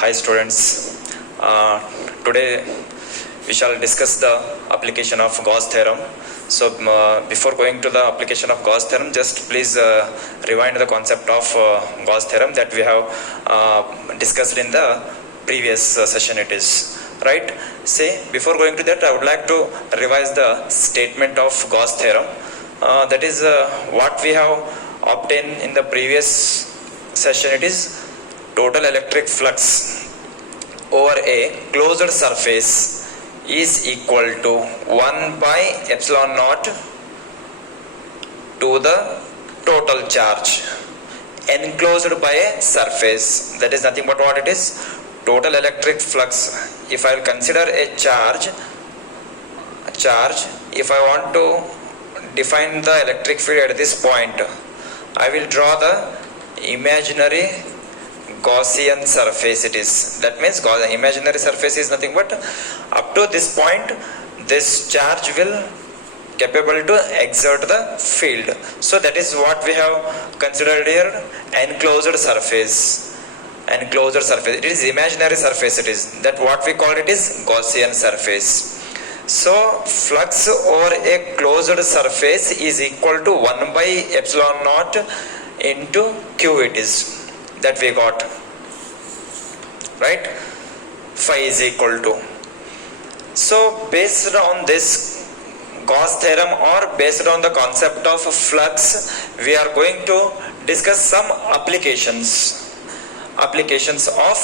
Hi students, today we shall discuss the application of Gauss theorem. So before going to the application of Gauss theorem, just please rewind the concept of Gauss theorem that we have discussed in the previous session it is. Right? See, before going to that, I would like to revise the statement of Gauss theorem. That is what we have obtained in the previous session. It is total electric flux over a closed surface is equal to 1 by epsilon naught to the total charge enclosed by a surface. That is nothing but what it is, total electric flux. If I will consider a charge, if I want to define the electric field at this point, I will draw the imaginary Gaussian surface it is. That means imaginary surface is nothing but up to this point this charge will capable to exert the field. So that is what we have considered here, enclosed surface. Enclosed surface, it is imaginary surface it is. That what we call it is Gaussian surface. So flux over a closed surface is equal to 1 by epsilon naught into Q it is. That we got, right? Phi is equal to. So based on this Gauss theorem or based on the concept of flux, we are going to discuss some applications of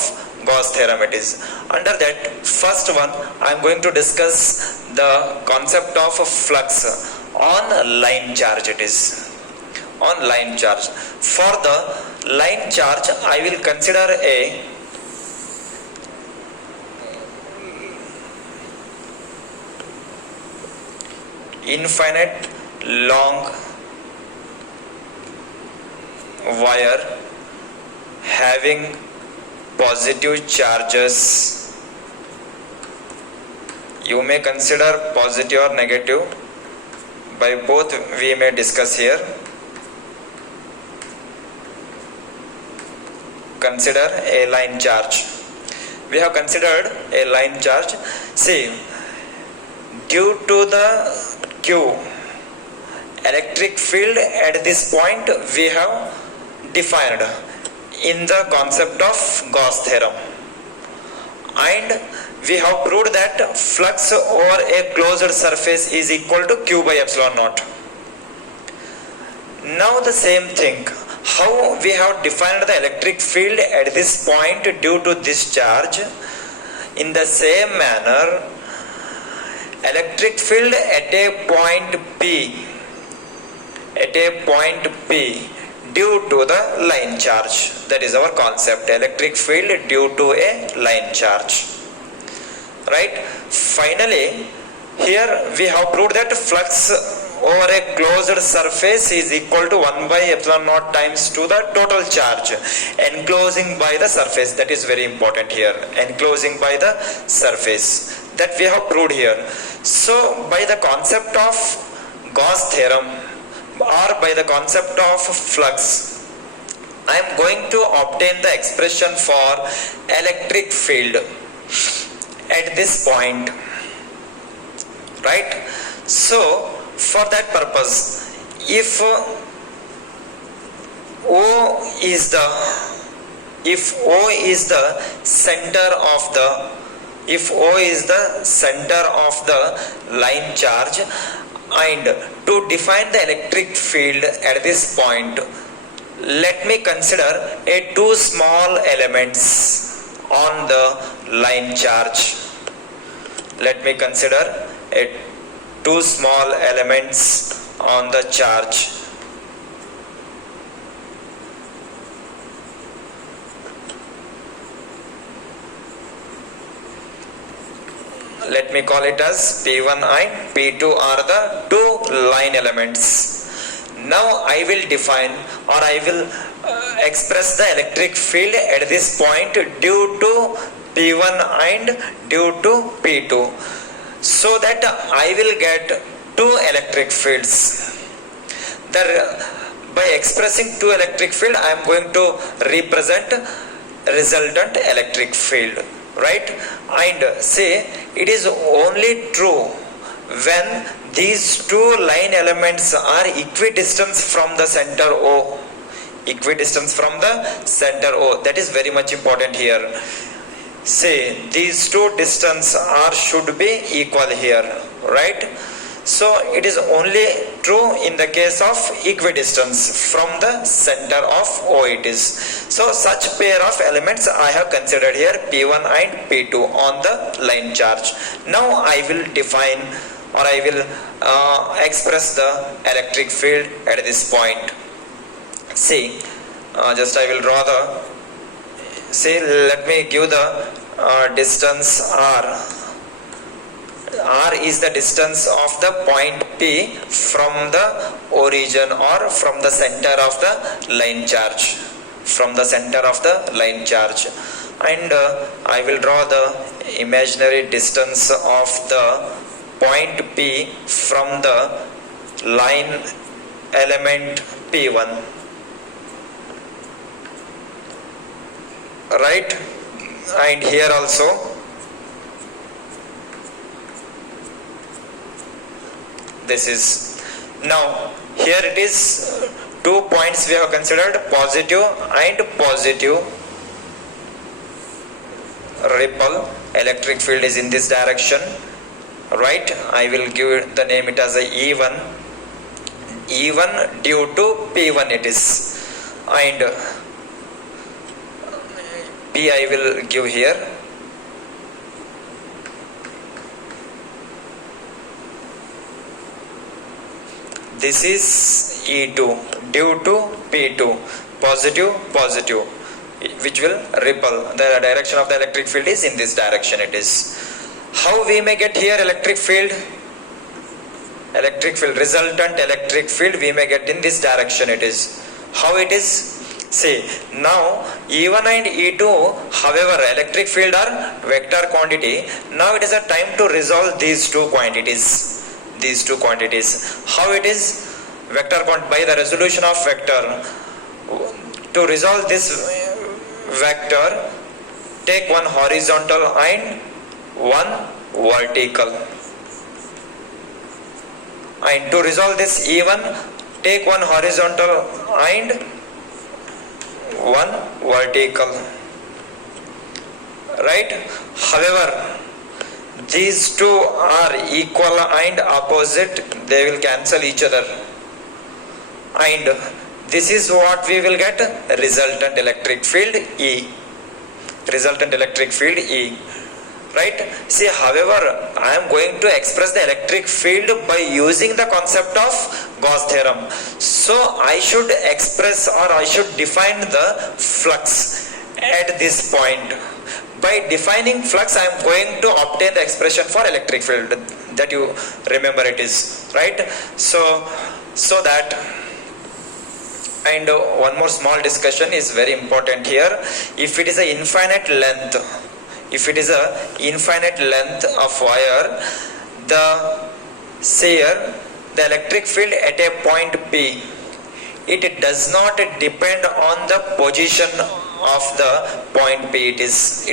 Gauss theorem it is. Under that, first one I am going to discuss the concept of flux on line charge it is. On line charge. For the line charge, I will consider a infinite long wire having positive charges. You may consider positive or negative. By both we may discuss here. Consider a line charge. We have considered a line charge. See, due to the Q electric field at this point we have defined in the concept of Gauss theorem, and we have proved that flux over a closed surface is equal to Q by epsilon naught. Now the same thing, how we have defined the electric field at this point due to this charge, in the same manner electric field at a point P due to the line charge. That is our concept, electric field due to a line charge, right? Finally here we have proved that flux over a closed surface is equal to 1 by epsilon naught times to the total charge enclosing by the surface. That is very important here, enclosing by the surface, that we have proved here. So by the concept of Gauss theorem or by the concept of flux, I am going to obtain the expression for electric field at this point, right? So for that purpose, if O is the center of the line charge, and to define the electric field at this point, let me consider two small elements on the line charge. Let me consider two small elements on the charge. Let me call it as P1 and P2 are the two line elements. Now I will define or I will express the electric field at this point due to P1 and due to P2, so that I will get two electric fields. By expressing two electric field, I am going to represent resultant electric field, right? And say it is only true when these two line elements are equidistant from the center O. Equidistant from the center O. That is very much important here. Say these two distance are should be equal here, right? So it is only true in the case of equidistance from the center of O it is. So such pair of elements I have considered here, P1 and P2 on the line charge. Now I will define, or I will express the electric field at this point. See, just I will draw the, say let me give the distance R. R is the distance of the point P from the origin or from the center of the line charge. From the center of the line charge. And I will draw the imaginary distance of the point P from the line element P1. Right? And here also this is. Now here it is 2 points we have considered, positive and positive ripple. Electric field is in this direction, right? I will give the name it as a E1. E1 due to P1 it is, and P I will give here. This is E2 due to P2, positive, which will ripple. The direction of the electric field is in this direction it is. How we may get here electric field? Electric field, resultant electric field we may get in this direction it is. How it is? See, now E1 and E2, however, electric field are vector quantity. Now it is a time to resolve these two quantities. These two quantities. How it is? Vector quantity by the resolution of vector. To resolve this vector, take one horizontal and one vertical. And to resolve this E1, take one horizontal and one vertical. Right? However, these two are equal and opposite, they will cancel each other, and this is what we will get, resultant electric field E. Resultant electric field E, right? See, however, I am going to express the electric field by using the concept of Gauss theorem. So I should express, or I should define the flux at this point. By defining flux, I am going to obtain the expression for electric field, that you remember it is, right? So that, and one more small discussion is very important here. If it is an infinite length, of wire, the electric field at a point P, it does not depend on the position of the point P. It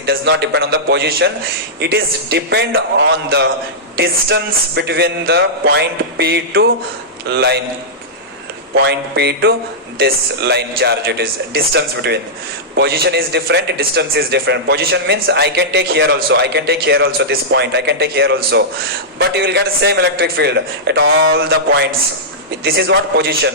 does not depend on the position. It is depend on the distance between the point P to this line charge. It is distance between. Position is different, distance is different. Position means I can take here also, this point, I can take here also, but you will get the same electric field at all the points. This is what position,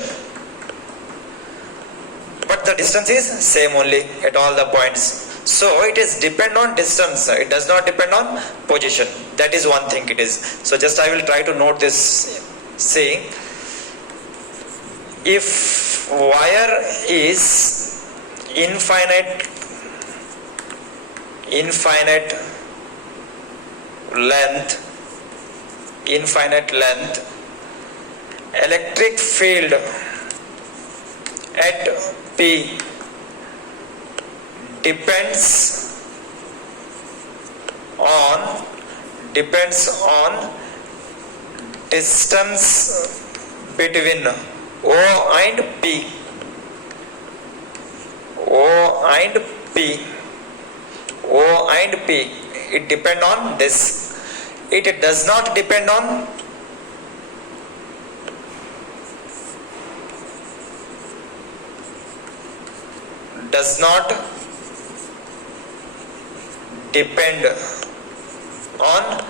but the distance is same only at all the points. So it is depend on distance, it does not depend on position. That is one thing it is. So just I will try to note this. See, if wire is infinite length, electric field at P depends on distance between O and P. and P, it depend on this. It does not depend on does not depend on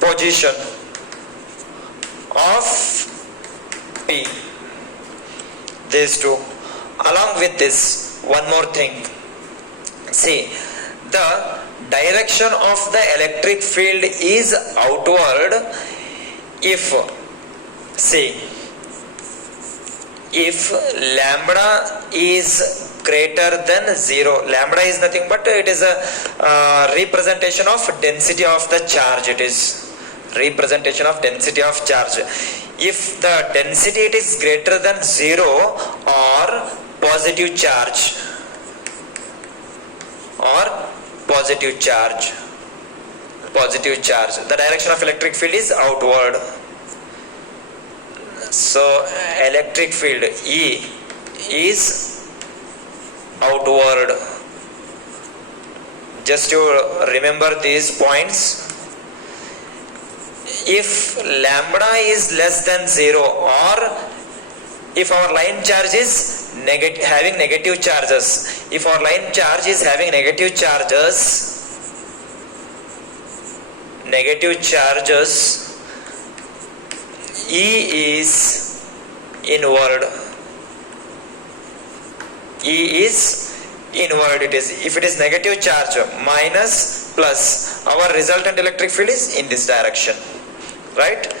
position of P. These two. Along with this, one more thing. See, the direction of the electric field is outward if, see, if lambda is greater than 0. Lambda is nothing but it is a representation of density of the charge. It is representation of density of charge. If the density it is greater than 0 or positive charge the direction of electric field is outward. So electric field E is outward. Just to remember these points. If lambda is less than 0 or if our line charge is having negative charges, if our line charge is having negative charges, E is inward. E is inward. It is, if it is negative charge, minus plus, our resultant electric field is in this direction, right?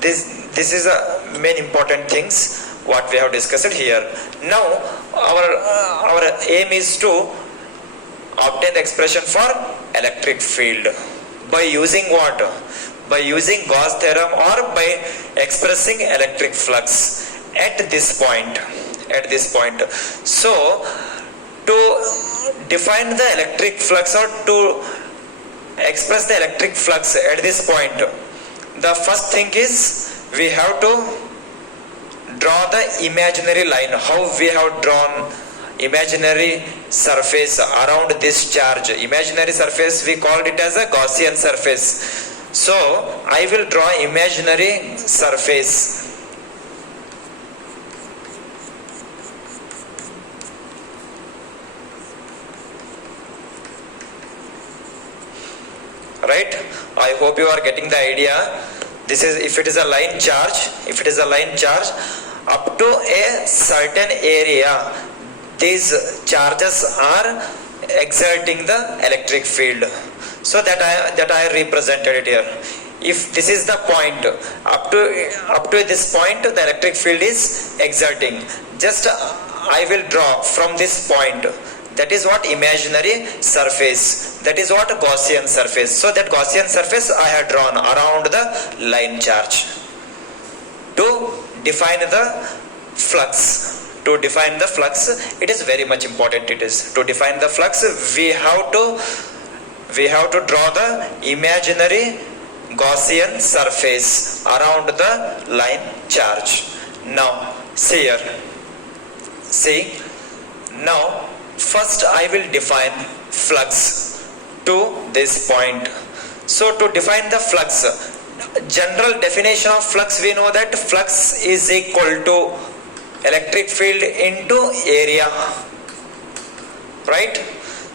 This is a main important things what we have discussed here. Now our aim is to obtain the expression for electric field by using what? By using Gauss theorem or by expressing electric flux at this point. So to define the electric flux or to express the electric flux at this point, the first thing is we have to draw the imaginary line. How we have drawn imaginary surface around this charge. Imaginary surface we called it as a Gaussian surface. So I will draw imaginary surface. Right? I hope you are getting the idea. This is if it is a line charge, up to a certain area, these charges are exerting the electric field. So that I represented it here. If this is the point, up to this point, the electric field is exerting. Just I will draw from this point. That is what imaginary surface. That is what Gaussian surface. So that Gaussian surface I have drawn around the line charge to define the flux. To define the flux, it is very much important. It is to define the flux. We have to draw the imaginary Gaussian surface around the line charge. Now, see here. See. Now, first I will define flux to this point. So, to define the flux, general definition of flux, we know that flux is equal to electric field into area, right?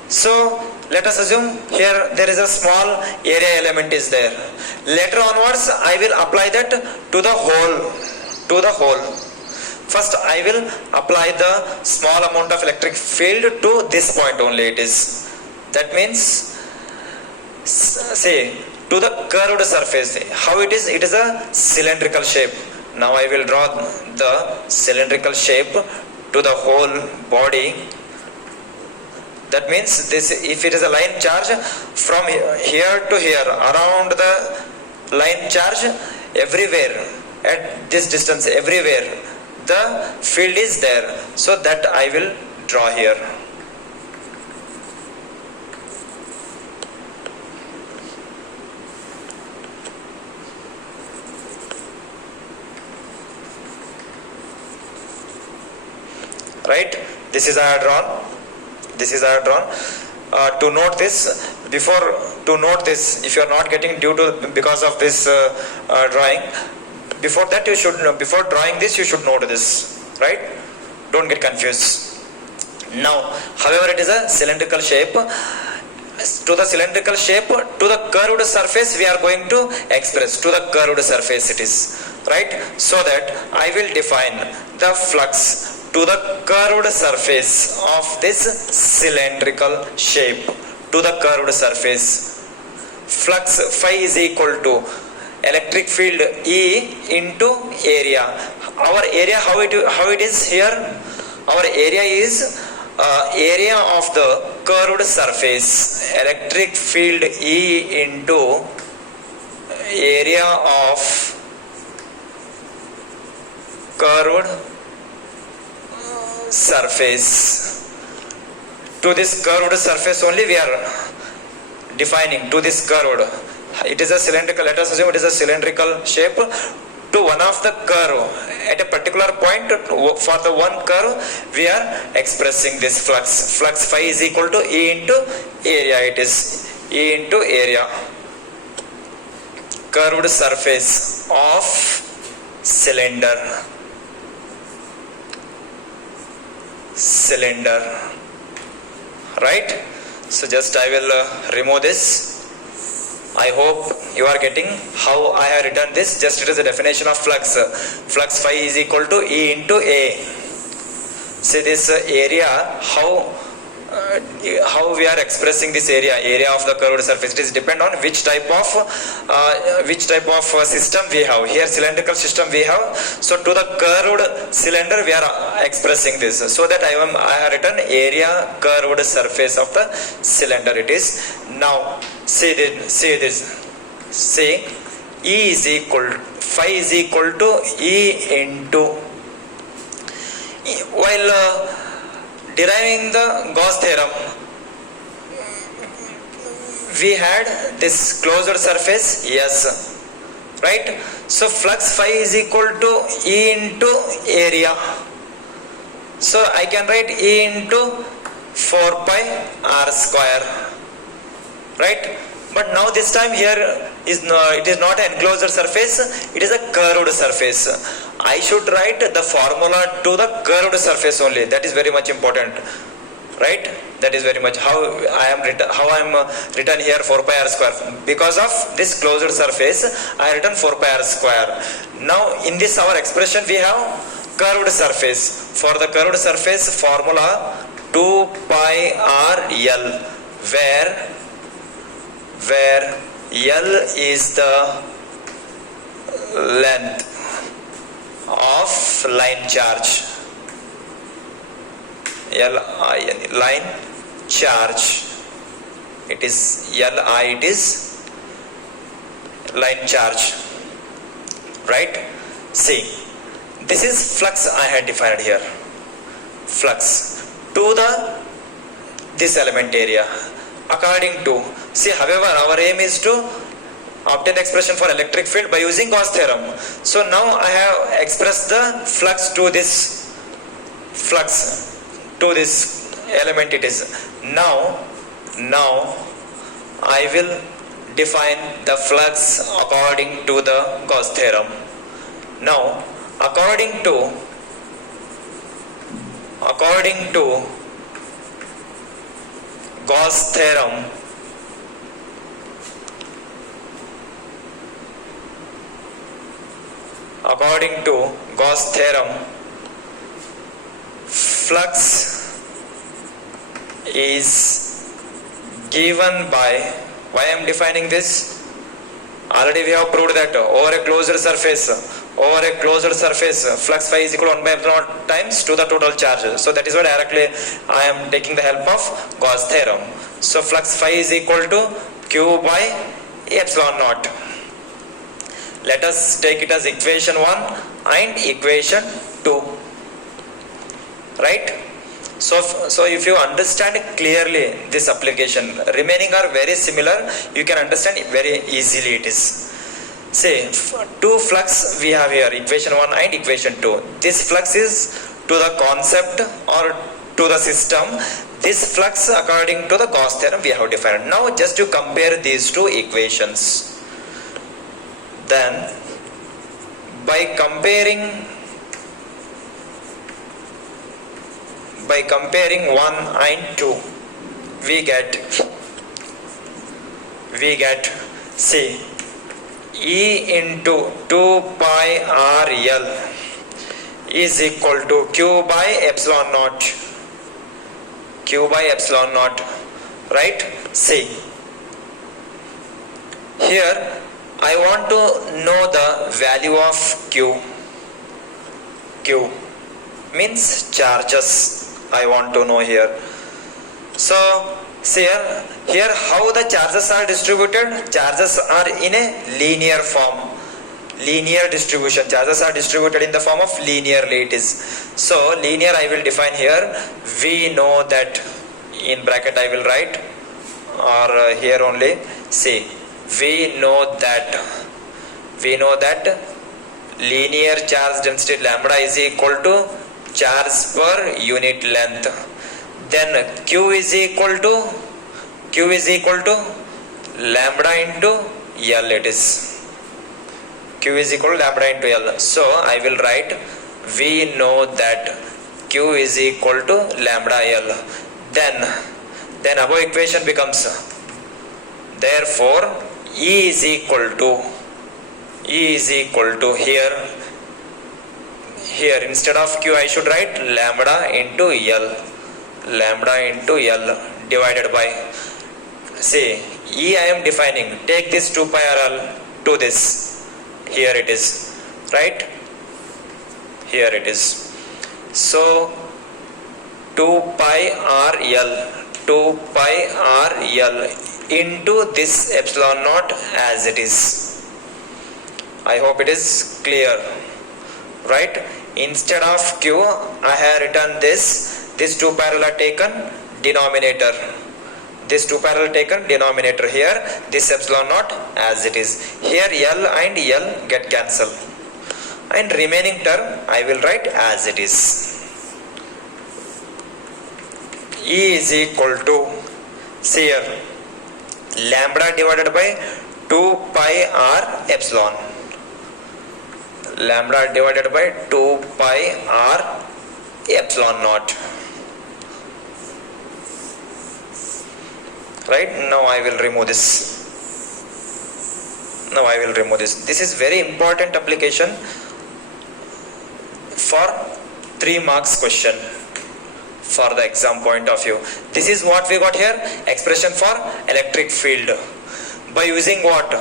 So let us assume here there is a small area element is there. Later onwards I will apply that to the whole. First I will apply the small amount of electric field to this point only. It is, that means, say, to the curved surface. How it is? It is a cylindrical shape. Now I will draw the cylindrical shape to the whole body. That means this, if it is a line charge, from here to here, around the line charge, everywhere, at this distance, everywhere, the field is there. So that I will draw here. Right? This is I have drawn. to note this, if you are not getting due to because of this drawing, before that you should know, before drawing this you should note this, right? Don't get confused. Now, however, it is a cylindrical shape. To the cylindrical shape, to the curved surface we are going to express, to the curved surface it is, right? So that I will define the flux to the curved surface of this cylindrical shape, to the curved surface. Flux phi is equal to electric field E into area. Our area, how it is here? Our area is area of the curved surface. Electric field E into area of curved surface. To this curved surface only we are defining, to this curved. It is a cylindrical, let us assume it is a cylindrical shape. To one of the curve, at a particular point, for the one curve, we are expressing this flux. Flux phi is equal to E into area. It is E into area. Curved surface of cylinder. Right? So just I will remove this. I hope you are getting how I have written this. Just it is a definition of flux. Flux phi is equal to E into A. See this area, how we are expressing this area of the curved surface. It is depend on which type of system we have. Here cylindrical system we have. So to the curved cylinder we are expressing this. So that I have written area curved surface of the cylinder. It is. Now see this. See E is equal, phi is equal to E into. While deriving the Gauss theorem, we had this closed surface, yes, right? So flux phi is equal to E into area. So I can write E into 4 pi r square, right? But now this time here is it is not an enclosed surface, it is a curved surface. I should write the formula to the curved surface only. That is very much important, right? That is very much how I am written here 4 pi r square. Because of this closed surface, I written 4 pi r square. Now in this our expression we have curved surface. For the curved surface formula 2 pi r L, where L is the length of line charge. L-I-N, line charge. It is L-I, it is line charge, right? See, this is flux I had defined here. Flux to this element area. According to, see, however, our aim is to obtain expression for electric field by using Gauss theorem. So now I have expressed the flux to this element it is. Now I will define the flux according to the Gauss theorem. Now according to Gauss theorem, flux is given by, why I am defining this? Already we have proved that over a closed surface, flux phi is equal to 1 by epsilon times to the total charge. So that is why directly I am taking the help of Gauss theorem. So flux phi is equal to Q by epsilon naught. Let us take it as equation 1 and equation 2. Right? So if you understand clearly this application, remaining are very similar, you can understand very easily it is. Say, two flux we have here, equation 1 and equation 2. This flux is to the concept or to the system this flux according to the Gauss theorem we have defined. Now just to compare these two equations, then by comparing 1 and 2, we get see E into 2 pi r L is equal to Q by epsilon naught. Right? See, here I want to know the value of Q means charges I want to know here. So see here how the charges are distributed. Charges are in a linear form, linear distribution. Charges are distributed in the form of linearly it is. So linear I will define here. We know that, in bracket I will write, or here only, see, we know that linear charge density lambda is equal to charge per unit length. Then Q is equal to lambda into L it is. Q is equal to lambda into L. So I will write, we know that Q is equal to lambda L. Then above equation becomes, therefore E is equal to here instead of Q I should write lambda into L divided by, see, E I am defining, take this 2 pi r L to this, here it is, right? Here it is. So 2 pi r L into this epsilon naught as it is. I hope it is clear, right? Instead of Q I have written this 2 pi r L are taken denominator. This 2 pi r L taken denominator here, this epsilon naught as it is. Here L and L get cancelled, and remaining term I will write as it is. E is equal to, see here, lambda divided by 2 pi r epsilon. Lambda divided by 2 pi r epsilon naught. Right? Now I will remove this. This is very important application for 3 marks question for the exam point of view. This is what we got here, expression for electric field. By using what?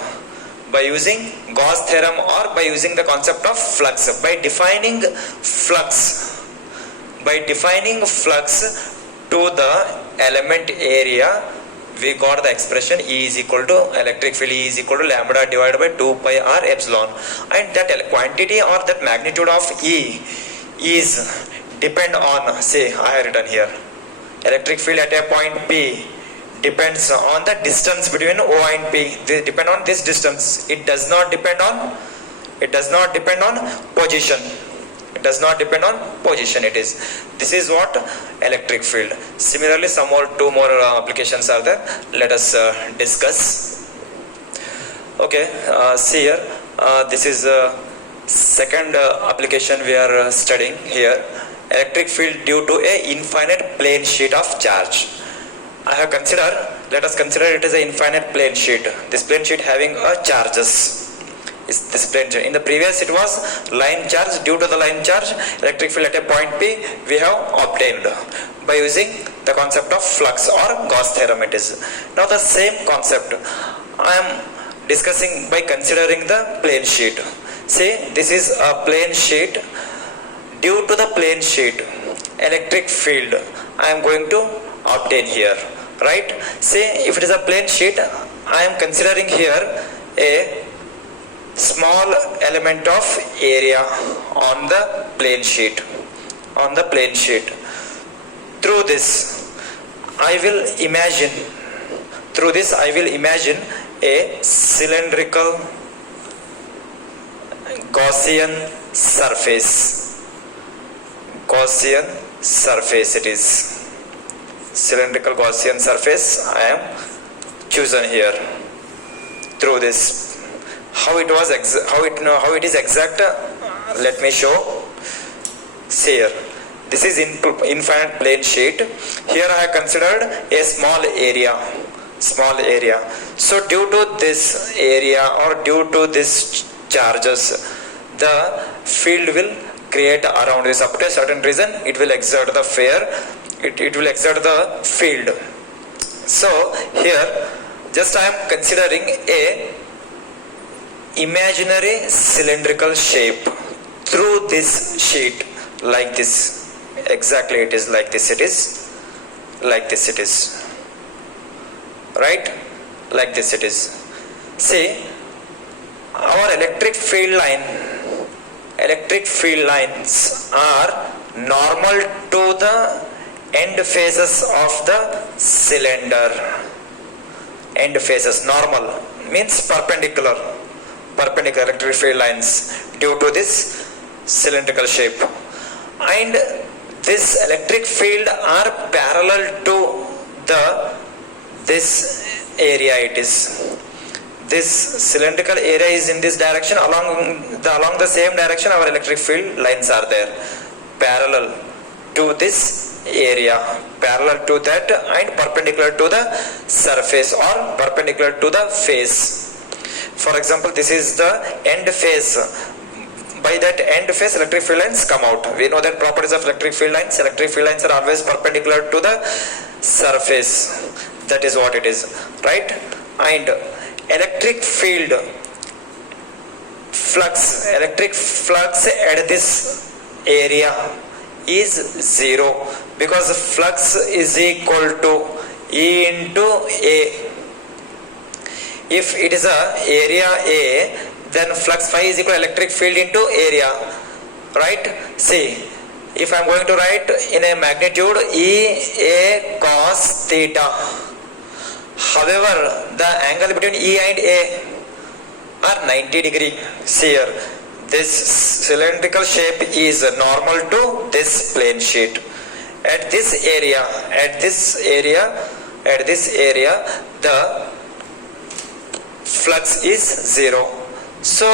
By using Gauss theorem, or by using the concept of flux. By defining flux to the element area, we got the expression E is equal to electric field, E is equal to lambda divided by 2 pi r epsilon, and that quantity or that magnitude of E is depend on, say, I have written here, electric field at a point P depends on the distance between O and P. They depend on this distance. It does not depend on position. It is. This is what electric field. Similarly, two more applications are there. Let us discuss. Okay, see here. This is second application we are studying here. Electric field due to a infinite plane sheet of charge. Let us consider it as an infinite plane sheet. This plane sheet having charges. This plane sheet. In the previous it was line charge. Due to the line charge, electric field at a point P we have obtained by using the concept of flux or Gauss theorem it is. Now the same concept I am discussing by considering the plane sheet. Say this is a plane sheet. Due to the plane sheet, electric field I am going to obtain here, right? Say if it is a plane sheet, I am considering here a small element of area on the plane sheet. Through this I will imagine a cylindrical Gaussian surface it is. cylindrical Gaussian surface I am chosen here through this. How it is exact, let me show. See here, this is infinite plane sheet. Here I have considered a small area. So due to this area or due to this charges, the field will create around this. Up to a certain reason, it will exert the it will exert the field. So here just I am considering a imaginary cylindrical shape through this sheet, like this. Exactly, it is like this. It is like this. It is right, like this. It is. See, our electric field lines are normal to the end faces of the cylinder. End faces, normal means perpendicular electric field lines due to this cylindrical shape, and this electric field are parallel to this area. It is this cylindrical area is in this direction, along the same direction our electric field lines are there, parallel to this area, parallel to that and perpendicular to the surface or perpendicular to the face. For example, this is the end face. By that end face, electric field lines come out. We know that properties of electric field lines. Electric field lines are always perpendicular to the surface. That is what it is, right? And electric flux at this area is 0, because flux is equal to E into A. If it is a area A, then flux phi is equal to electric field into area, right? See, if I am going to write in a magnitude E A cos theta, however the angle between E and A are 90 degree. See here, this cylindrical shape is normal to this plane sheet. At this area, the flux is 0. So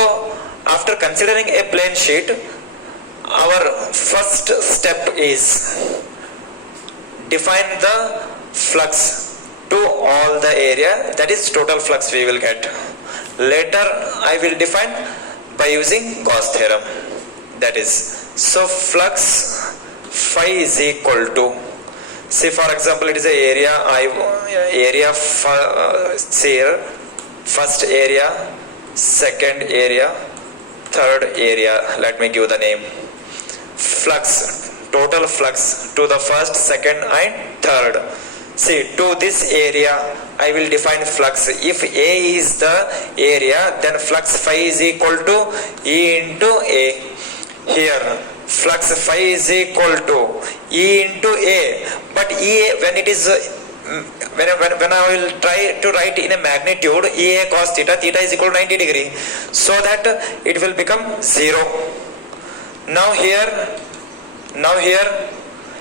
after considering a plane sheet, our first step is define the flux to all the area, that is total flux we will get. Later I will define by using Gauss theorem. That is, so flux phi is equal to, say for example it is a first area, second area, third area. Let me give the name. Flux, total flux to the first, second and third. See, to this area I will define flux. If A is the area, then flux phi is equal to E into A. Here flux phi is equal to E into A, but E, when it is when I will try to write in a magnitude EA cos theta, theta is equal to 90 degree, so that it will become 0. Now here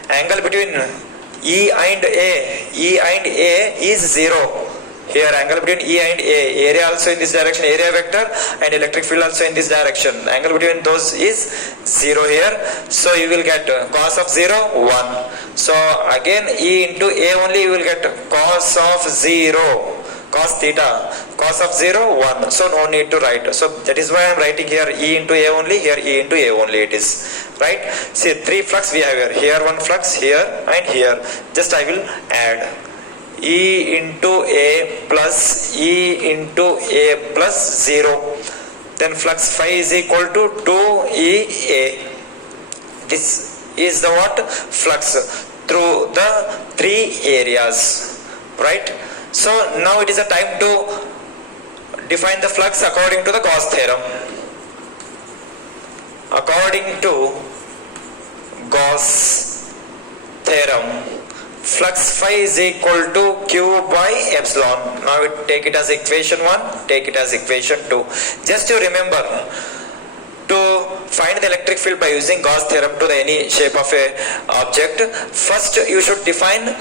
angle between E and A is 0. Here angle between E and A, area also in this direction, area vector, and electric field also in this direction. Angle between those is 0 here. So you will get cos of 0, 1. So again E into A only you will get cos of 0, cos theta, cos of 0, 1. So no need to write. So that is why I am writing here E into A only, here E into A only it is. Right? See, 3 flux we have here. Here 1 flux, here and here. Just I will add E into A plus E into A plus 0. Then flux phi is equal to 2EA. This is the what? Flux through the 3 areas. Right? So now it is a time to define the flux according to the Gauss theorem. According to Gauss theorem, flux phi is equal to Q by epsilon. Now we take it as equation 1, take it as equation 2. Just to remember, to find the electric field by using Gauss theorem to any shape of a object, first you should define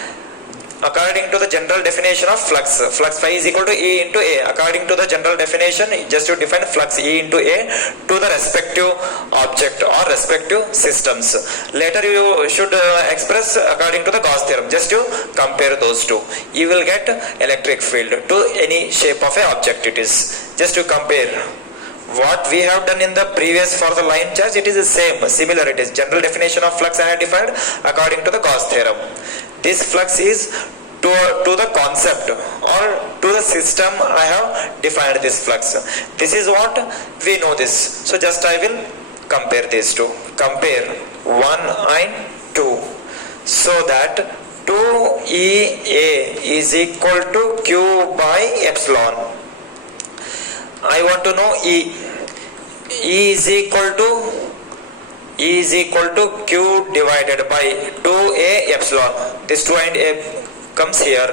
according to the general definition of flux, flux phi is equal to E into A. According to the general definition, just to define flux E into A to the respective object or respective systems. Later you should express according to the Gauss theorem. Just to compare those two, you will get electric field to any shape of a object. It is just to compare what we have done in the previous for the line charge. It is the same, similar. It is general definition of flux I have defined according to the Gauss theorem. This flux is to the concept or to the system I have defined this flux. This is what we know this. So just I will compare these two. Compare 1 and 2. So that 2EA is equal to Q by epsilon. I want to know E. E is equal to Q divided by 2A epsilon. This 2 and A comes here.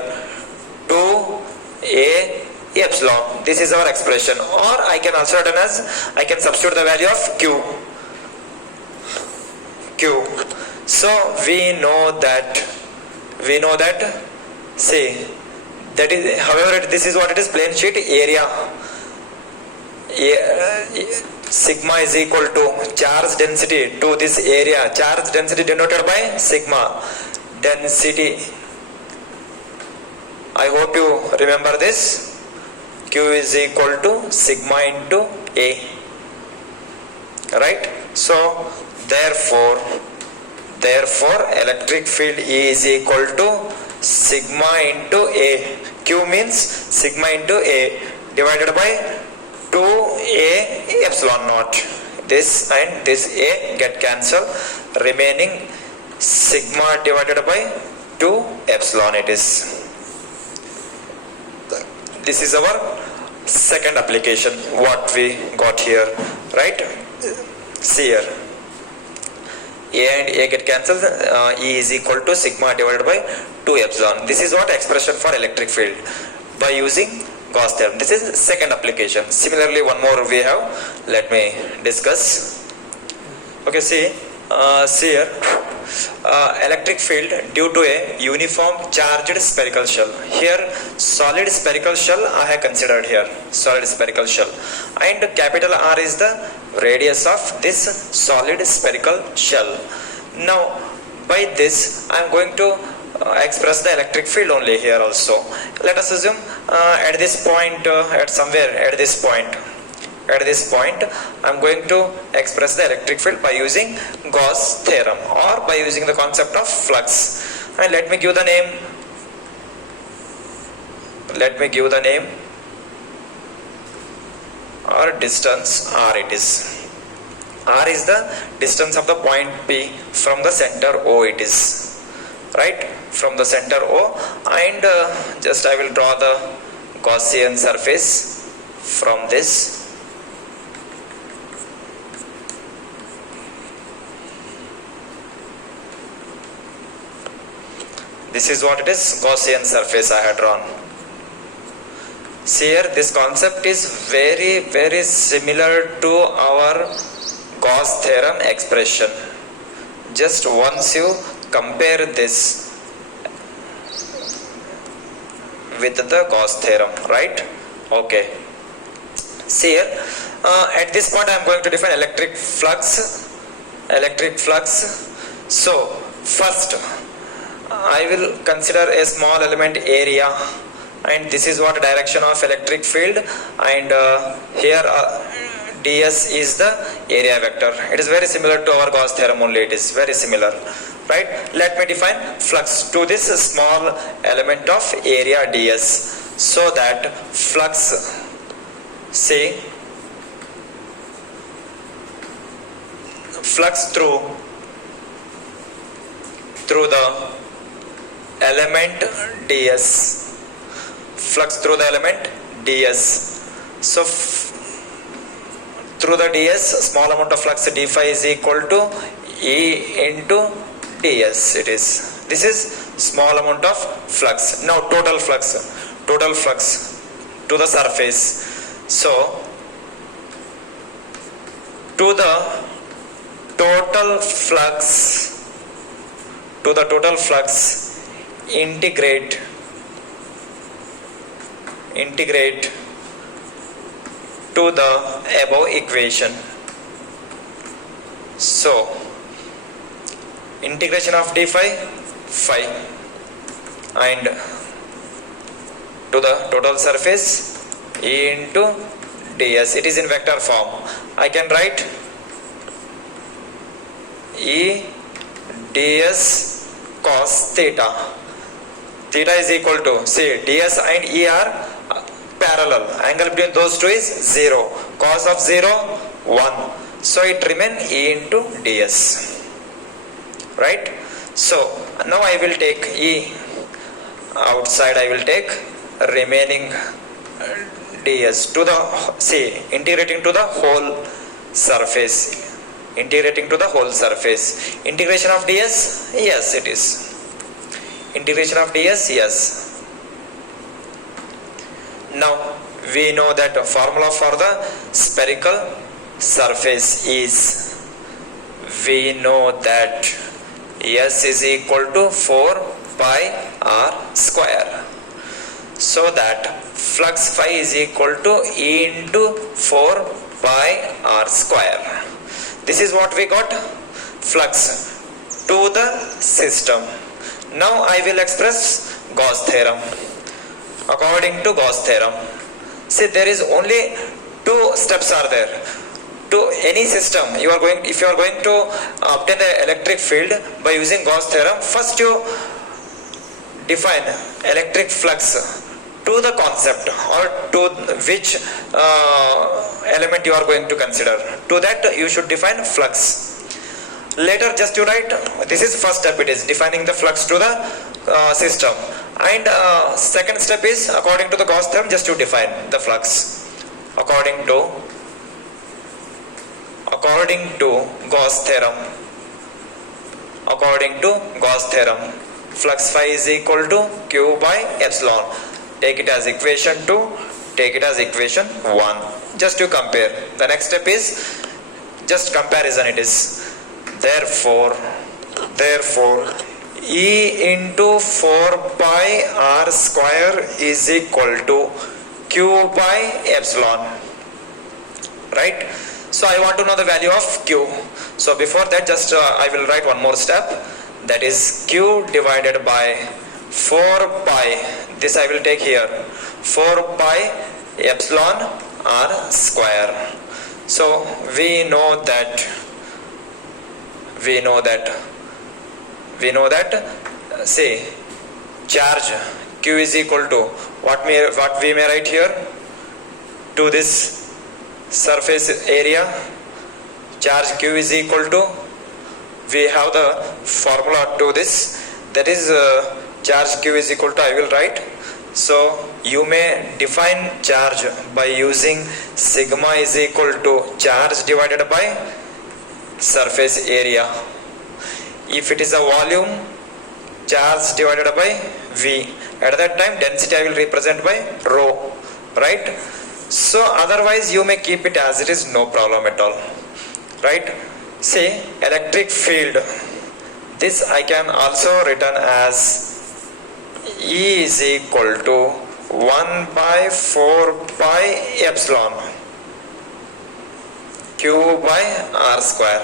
2A epsilon. This is our expression. Or I can also write as, I can substitute the value of Q. So we know that see, that is, however, this is what it is, plane sheet area. Sigma is equal to charge density to this area. Charge density denoted by sigma density. I hope you remember this. Q is equal to sigma into A. Right? So therefore electric field E is equal to sigma into A. Q means sigma into A divided by 2A epsilon naught. This and this A get cancelled, remaining sigma divided by 2 epsilon it is. This is our second application what we got here, right? See here, A and A get cancelled, E is equal to sigma divided by 2 epsilon. This is what expression for electric field by using Gauss theorem. This is second application. Similarly, one more we have. Let me discuss. Okay, see here, electric field due to a uniform charged spherical shell. Here, solid spherical shell I have considered here. Solid spherical shell, and capital R is the radius of this solid spherical shell. Now, by this I am going to express the electric field only here also. Let us assume at this point, at this point I am going to express the electric field by using Gauss theorem or by using the concept of flux. And let me give the name or distance R it is. R is the distance of the point P from the center O it is. Right, from the center O, and just I will draw the Gaussian surface from this. This is what it is, Gaussian surface I had drawn. See here, this concept is very, very similar to our Gauss theorem expression. Just once you compare this with the Gauss theorem, right? Okay. See here, at this point I am going to define electric flux. So first I will consider a small element area, and this is what direction of electric field, and here ds is the area vector. It is very similar to our Gauss theorem only. It is very similar. Right? Let me define flux to this small element of area ds. So that flux, say, flux through the element ds. Flux through the element ds. So through the ds, small amount of flux d phi is equal to E into ds it is. This is small amount of flux. Now total flux to the surface. So to the total flux integrate to the above equation. So integration of d phi and to the total surface E into ds. It is in vector form. I can write E ds cos theta. Theta is equal to, see, ds and E are parallel. Angle between those two is 0. Cos of 0, 1. So it remains E into ds. Right? So now I will take E outside. I will take remaining ds to the, see, integrating to the whole surface. Integrating to the whole surface. Integration of ds? Yes, it is. Integration of ds? Yes. Now we know that the formula for the spherical surface is, we know that S is equal to 4 pi r square. So that flux phi is equal to E into 4 pi r square. This is what we got, flux to the system. Now I will express Gauss theorem. According to Gauss theorem, see, there is only 2 steps are there. To any system, if you are going to obtain the electric field by using Gauss theorem, first you define electric flux to the concept or to which element you are going to consider. To that you should define flux. Later just you write, this is first step, it is defining the flux to the system, and second step is, according to the Gauss theorem, just to define the flux according to Gauss theorem. According to Gauss theorem, flux phi is equal to Q by epsilon. Take it as equation 2, take it as equation 1. Just to compare. The next step is just comparison. It is therefore E into 4 pi r square is equal to Q by epsilon. Right? So I want to know the value of Q. So before that, just I will write one more step, that is Q divided by 4 pi, this I will take here, 4 pi epsilon r square. So we know that say charge Q is equal to what we may write here, to this surface area, charge Q is equal to, we have the formula to this, that is charge Q is equal to, I will write. So you may define charge by using sigma is equal to charge divided by surface area. If it is a volume, charge divided by V. At that time density I will represent by rho. Right? So otherwise you may keep it as it is, no problem at all. Right? Say electric field, this I can also written as E is equal to 1 by 4 pi epsilon Q by r square.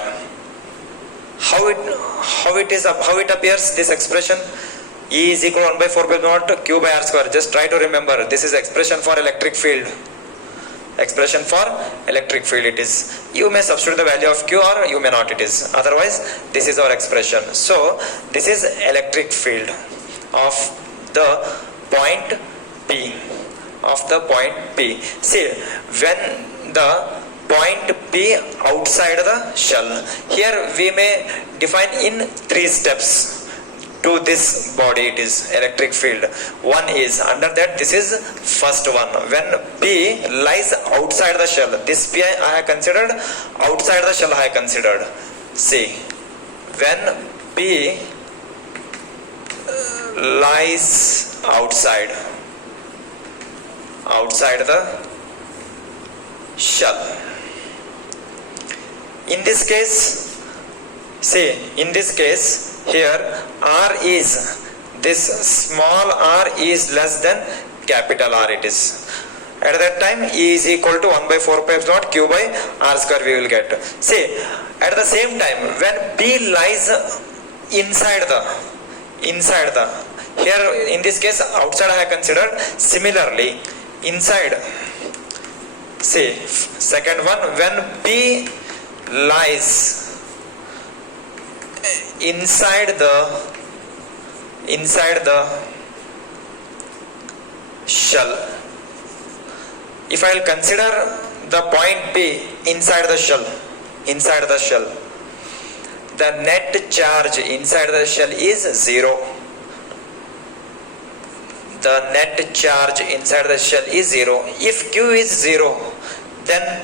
How it appears, this expression E is equal to 1 by 4 pi not Q by r square. Just try to remember, this is expression for electric field. Expression for electric field it is. You may substitute the value of Q or you may not, it is. Otherwise this is our expression. So this is electric field of the point P. See, when the point P outside the shell, here we may define in 3 steps to this body, it is electric field. One is under that, this is first one, when P lies outside the shell, this P I have considered, outside the shell I have considered. See, when P lies outside the shell, in this case, see, in this case here R is this small r is less than capital R it is. At that time E is equal to 1 by 4 pi epsilon naught Q by R square we will get. See, at the same time when P lies inside the here in this case outside I have considered, similarly inside, see second one, when P lies inside the shell, if I will consider the point P inside the shell, the net charge inside the shell is 0. The net charge inside the shell is 0. If Q is 0, then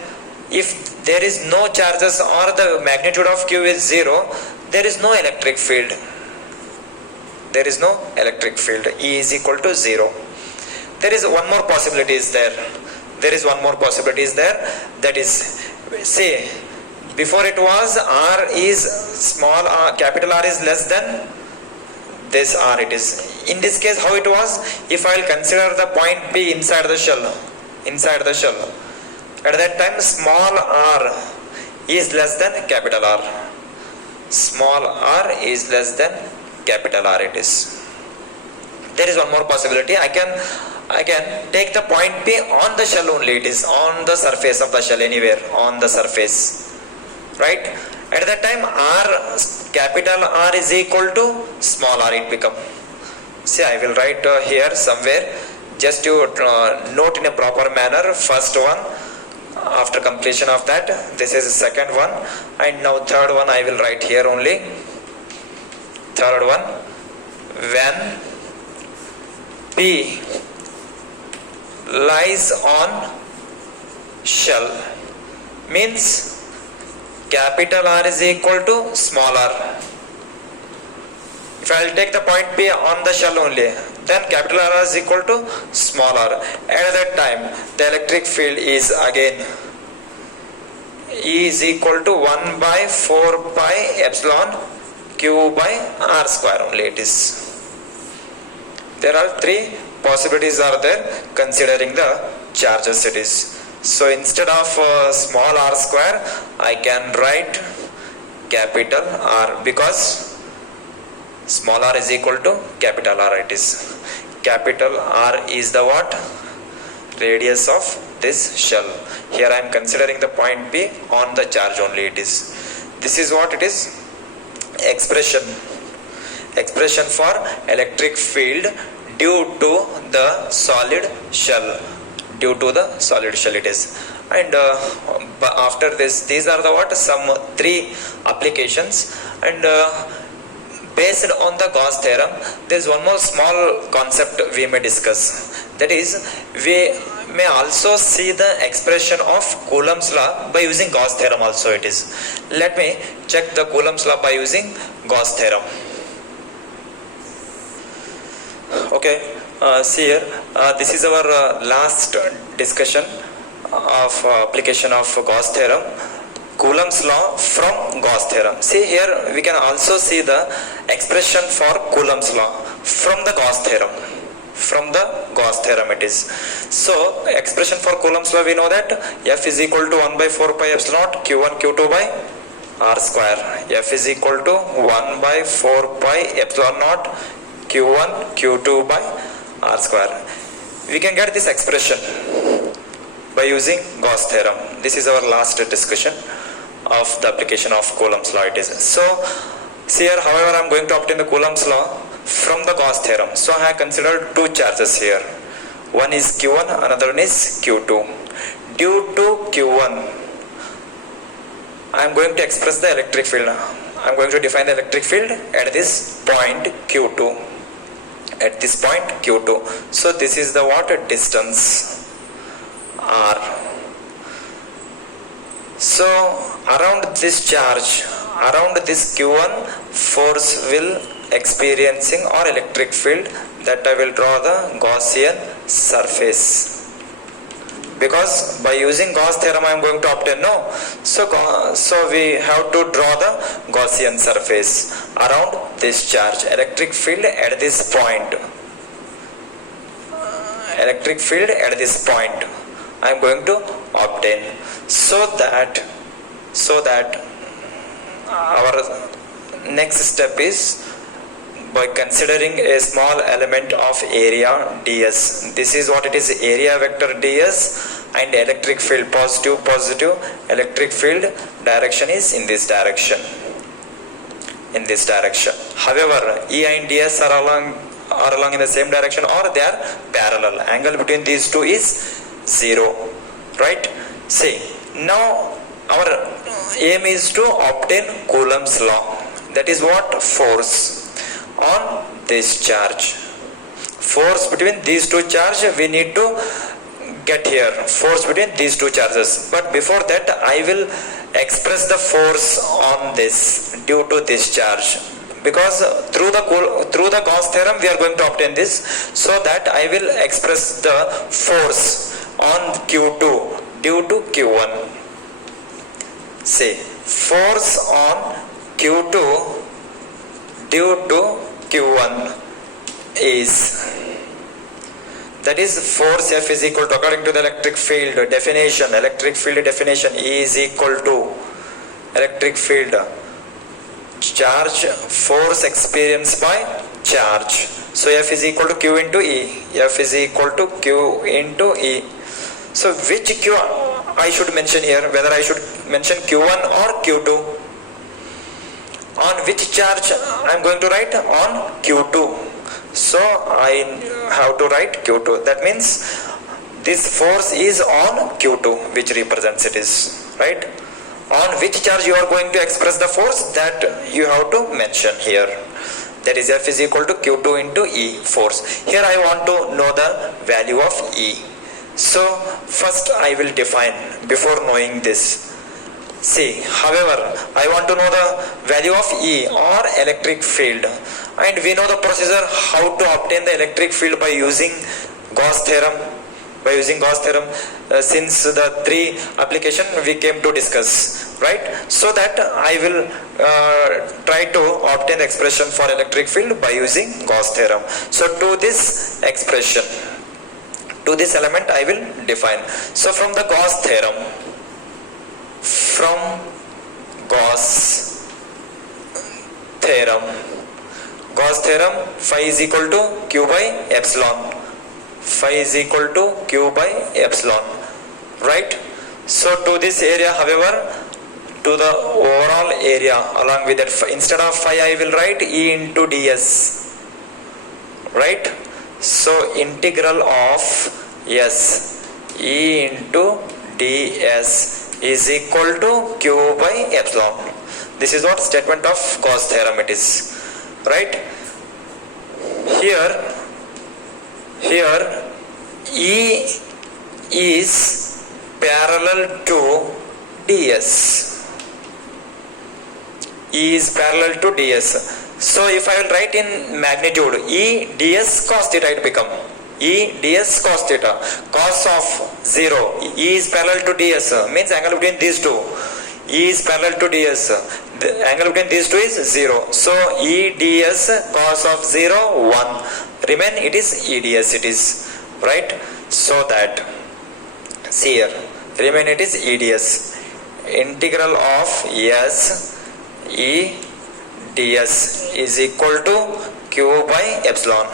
if there is no charges or the magnitude of Q is 0, there is no electric field. E is equal to 0. There is one more possibility is there. That is, say before it was R is small r, capital R is less than this R it is. In this case how it was, if I will consider the point P inside the shell, at that time small r is less than capital R. Small r is less than capital R it is. There is one more possibility. I can take the point P on the shell only, it is on the surface of the shell, anywhere on the surface, right? At that time R, capital R is equal to small r it become. See, I will write here somewhere, just to note in a proper manner. First one, after completion of that, this is the second one, and now third one I will write here only. Third one, when P lies on shell, means capital R is equal to small r. If I will take the point P on the shell only, then capital R is equal to small r. At that time the electric field is again E is equal to 1 by 4 pi epsilon Q by R square only it is. There are three possibilities are there considering the charges it is. So instead of small r square, I can write capital R, because small r is equal to capital R it is. Capital R is the what? Radius of this shell. Here I am considering the point P on the charge only it is. This is what it is. Expression for electric field due to the solid shell. It is. And after this, these are the what? Some three applications, and based on the Gauss theorem, there is one more small concept we may discuss. That is, we may also see the expression of Coulomb's law by using Gauss theorem also it is. Let me check the Coulomb's law by using Gauss theorem. Okay, see here, this is our last discussion of application of Gauss theorem, Coulomb's law from Gauss theorem. See here, we can also see the expression for Coulomb's law from the Gauss theorem. It is. So expression for Coulomb's law, we know that F is equal to 1 by 4 pi epsilon naught Q1 Q2 by R square. F is equal to 1 by 4 pi epsilon naught Q1 Q2 by R square. We can get this expression by using Gauss theorem. This is our last discussion of the application of Coulomb's law it is. So see here, however, I am going to obtain the Coulomb's law from the Gauss theorem. So I have considered two charges here. One is Q1, another one is Q2. Due to Q1, I am going to express the electric field. I am going to define the electric field at this point Q2. So this is the what? Distance R. So around this charge, around this Q1, force will experiencing or electric field, that I will draw the Gaussian surface. because by using Gauss theorem I am going to obtain, no. So we have to draw the Gaussian surface around this charge, electric field at this point, electric field at this point I am going to obtain, so that our next step is by considering a small element of area ds. This is what it is, area vector ds, and electric field positive electric field direction is in this direction, however E and ds are along in the same direction, or they are parallel. Angle between these two is 0, right? See, now our aim is to obtain Coulomb's law, that is what, force on this charge, force between these two charges we need to get here, force between these two charges. But before that I will express the force on this due to this charge, because through the Gauss theorem we are going to obtain this, so that I will express the force on Q2 due to Q1. Say, force on Q2 due to Q1 is, that is force F is equal to, according to the electric field definition, E is equal to electric field charge, force experienced by charge. So F is equal to Q into E, F is equal to Q into E. So which Q I should mention here, whether I should mention Q1 or Q2? On which charge I am going to write? On Q2. So I have to write Q2. That means this force is on Q2, which represents it is, right? On which charge you are going to express the force, that you have to mention here. That is F is equal to Q2 into E, force. Here I want to know the value of E. So first I will define before knowing this. See, however, I want to know the value of E, or electric field, and we know the procedure how to obtain the electric field by using Gauss theorem. Since the 3 application we came to discuss, right? So that I will try to obtain expression for electric field by using Gauss theorem. So to this expression, to this element I will define. So from the Gauss theorem, Gauss theorem, phi is equal to Q by epsilon, right? So to this area, however, to the overall area along with that, instead of phi I will write E into ds, right? So integral of S E into ds is equal to Q by epsilon. This is what statement of Gauss theorem it is, right? Here E is parallel to ds. So if I will write in magnitude, E ds cos theta it become. E ds cos theta, cos of 0, E is parallel to ds, means angle between these two, E is parallel to ds, the angle between these two is 0. So E ds cos of 0, 1, remain it is E ds it is, right? So that, see here, remain it is E ds, integral of S E ds is equal to Q by epsilon,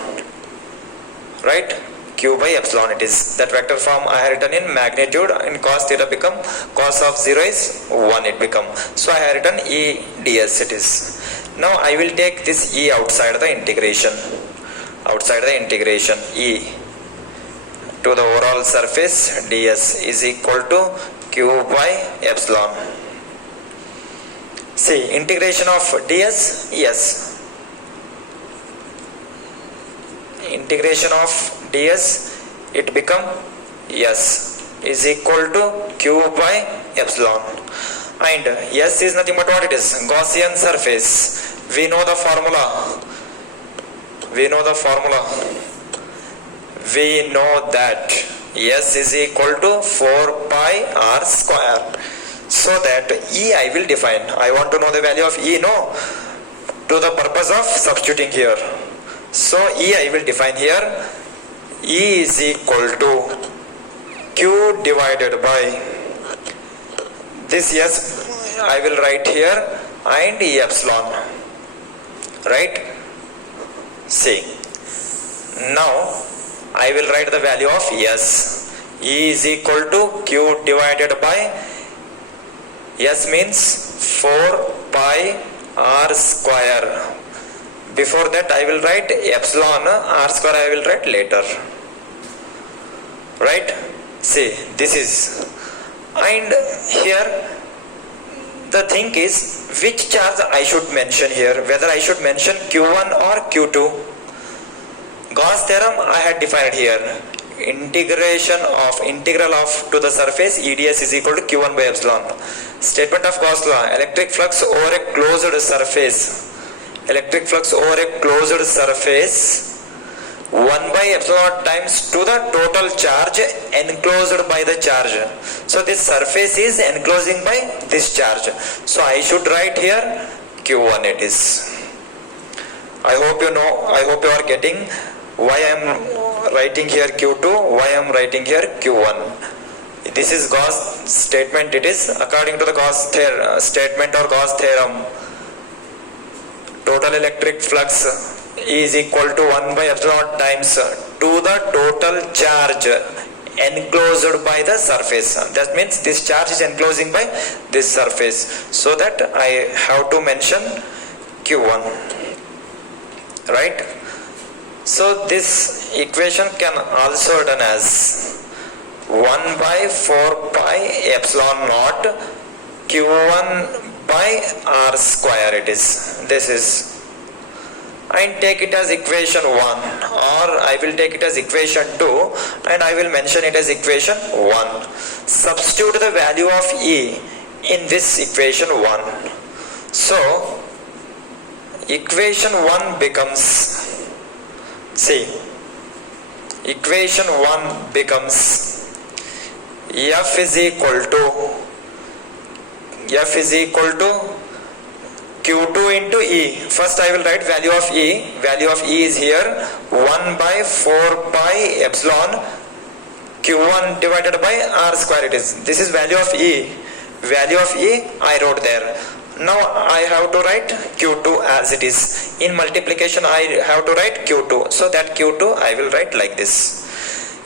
right? Q by epsilon it is. That vector form I have written in magnitude, and cos theta become, cos of 0 is 1 it become. So I have written E ds it is. Now I will take this E outside the integration, E to the overall surface ds is equal to Q by epsilon. See, integration of ds, yes, integration of ds, it become S is equal to Q by epsilon, and S is nothing but what it is, Gaussian surface. We know the formula, we know that S is equal to 4 pi r square. So that E I will define. I want to know the value of E, no? To the purpose of substituting here. So E I will define here. E is equal to Q divided by this S I will write here and E epsilon. Right? See. Now I will write the value of S. E is equal to Q divided by S means 4 pi r square. Before that I will write epsilon, r square I will write later. Right? See, this is. And here the thing is, which charge I should mention here, whether I should mention Q1 or Q2. Gauss theorem I had defined here. Integral of to the surface EDS is equal to Q1 by epsilon. Statement of Gauss law, electric flux over a closed surface. Electric flux over a closed surface 1 by epsilon times to the total charge enclosed by the charge. So this surface is enclosing by this charge. So I should write here Q1 it is. I hope you know, I hope you are getting why I am writing here Q2, why I am writing here Q1. This is Gauss statement, it is according to the Gauss statement or Gauss theorem. Total electric flux is equal to 1 by epsilon times to the total charge enclosed by the surface. That means this charge is enclosing by this surface. So that I have to mention Q1. Right? So this equation can also done as 1 by 4 pi epsilon naught Q1 by r square it is. This is. And take it as equation 1, or I will take it as equation 2 and I will mention it as equation 1. Substitute the value of E in this equation 1. So equation 1 becomes, see, equation 1 becomes F is equal to Q2 into E. First I will write value of E. Value of E is here 1 by 4 pi epsilon Q1 divided by R square it is. This is value of E. Value of E I wrote there. Now I have to write Q2 as it is. In multiplication I have to write Q2. So that Q2 I will write like this.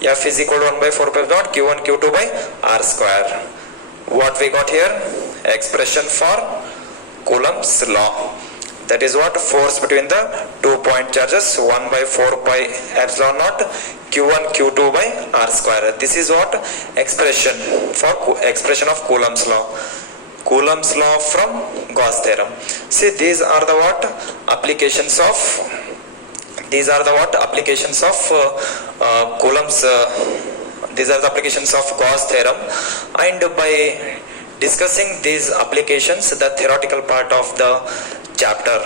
F is equal to 1 by 4 pi epsilon Q1 Q2 by R square. What we got here? Expression for Coulomb's law. That is what? Force between the 2 point charges 1 by 4 pi epsilon naught Q1 Q2 by R square. This is what? Expression of Coulomb's law. Coulomb's law from Gauss theorem. See, these are the what? Applications of Coulomb's these are the applications of Gauss theorem, and by discussing these applications, the theoretical part of the chapter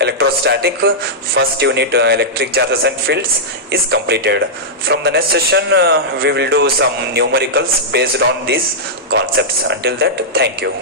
electrostatic first unit electric charges and fields is completed. From the next session we will do some numericals based on these concepts. Until that, thank you.